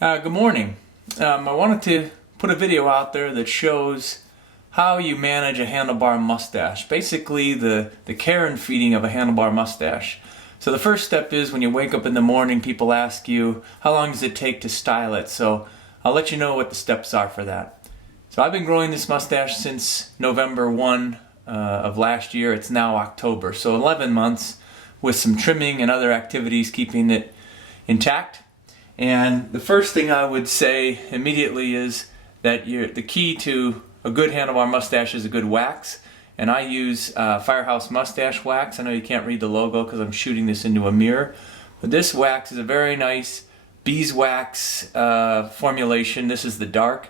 Good morning. I wanted to put a video out there that shows how you manage a handlebar mustache. Basically the care and feeding of a handlebar mustache. So the first step is when you wake up in the morning, people ask you, how long does it take to style it? So I'll let you know what the steps are for that. So I've been growing this mustache since November 1 of last year. It's now October. So 11 months with some trimming and other activities keeping it intact. And the first thing I would say immediately is that the key to a good handlebar mustache is a good wax. And I use Firehouse Mustache Wax. I know you can't read the logo because I'm shooting this into a mirror. But this wax is a very nice beeswax formulation. This is the dark.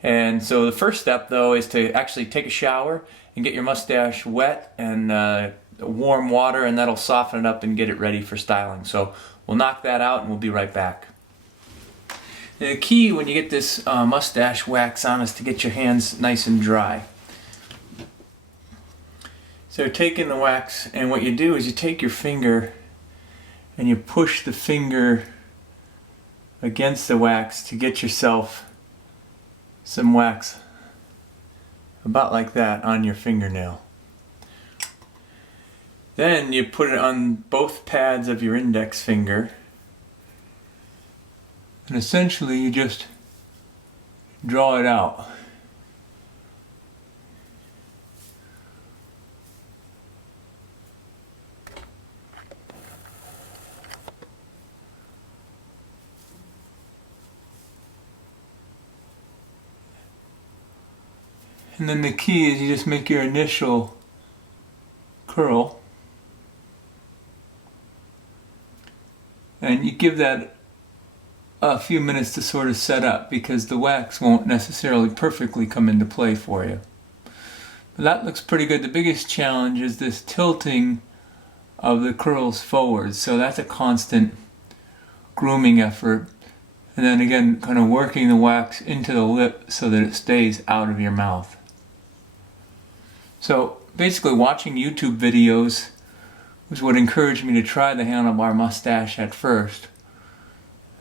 And so the first step though is to actually take a shower and get your mustache wet and warm water, and that'll soften it up and get it ready for styling. So we'll knock that out and we'll be right back. The key when you get this mustache wax on is to get your hands nice and dry. So taking the wax, and what you do is you take your finger and you push the finger against the wax to get yourself some wax about like that on your fingernail. Then you put it on both pads of your index finger. And essentially you just draw it out. And then the key is you just make your initial curl. And you give that a few minutes to sort of set up, because the wax won't necessarily perfectly come into play for you. But that looks pretty good. The biggest challenge is this tilting of the curls forward. So that's a constant grooming effort. And then again, kind of working the wax into the lip so that it stays out of your mouth. So basically watching YouTube videos was what encouraged me to try the handlebar mustache at first.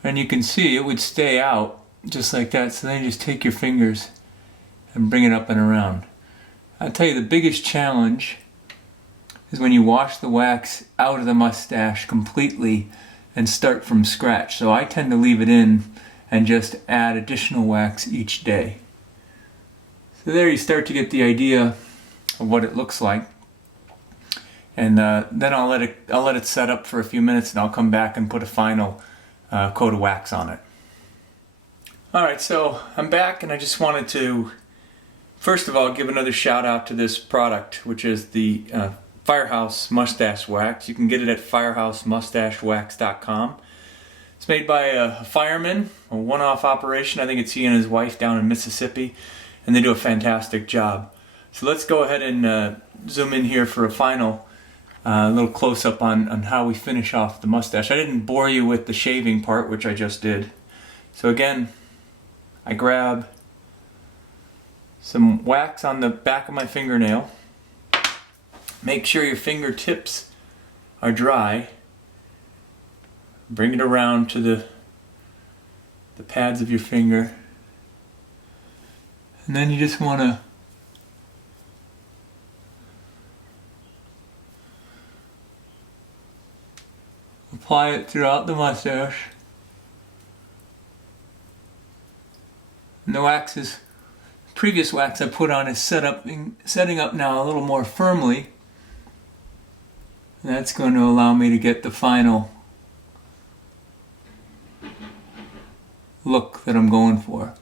And you can see it would stay out just like that. So then you just take your fingers and bring it up and around. I'll tell you, the biggest challenge is when you wash the wax out of the mustache completely and start from scratch. So I tend to leave it in and just add additional wax each day. So there you start to get the idea of what it looks like. And then I'll let it set up for a few minutes, and I'll come back and put a final coat of wax on it. Alright, so I'm back, and I just wanted to first of all give another shout out to this product, which is the Firehouse Mustache Wax. You can get it at firehousemoustachewax.com. It's made by a fireman, a one-off operation. I think it's he and his wife down in Mississippi, and they do a fantastic job. So let's go ahead and zoom in here for a final little close-up on how we finish off the mustache. I didn't bore you with the shaving part, which I just did. So again, I grab some wax on the back of my fingernail. Make sure your fingertips are dry. Bring it around to the pads of your finger. And then you just want to apply it throughout the mustache. And the wax is, previous wax I put on is setting up now a little more firmly. And that's going to allow me to get the final look that I'm going for.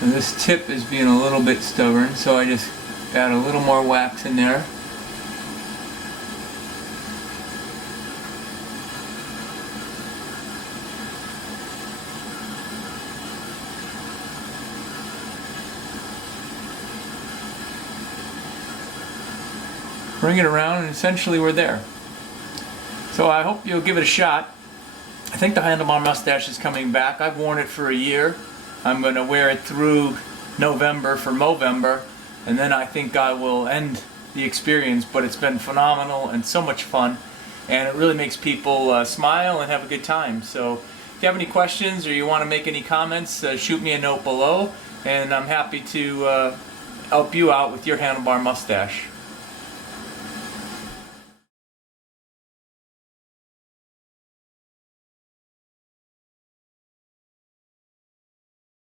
And this tip is being a little bit stubborn, so I just add a little more wax in there. Bring it around, and essentially we're there. So I hope you'll give it a shot. I think the handlebar mustache is coming back. I've worn it for a year. I'm going to wear it through November for Movember, and then I think I will end the experience, but it's been phenomenal and so much fun. and it really makes people smile and have a good time. So if you have any questions or you want to make any comments, shoot me a note below, and I'm happy to help you out with your handlebar mustache.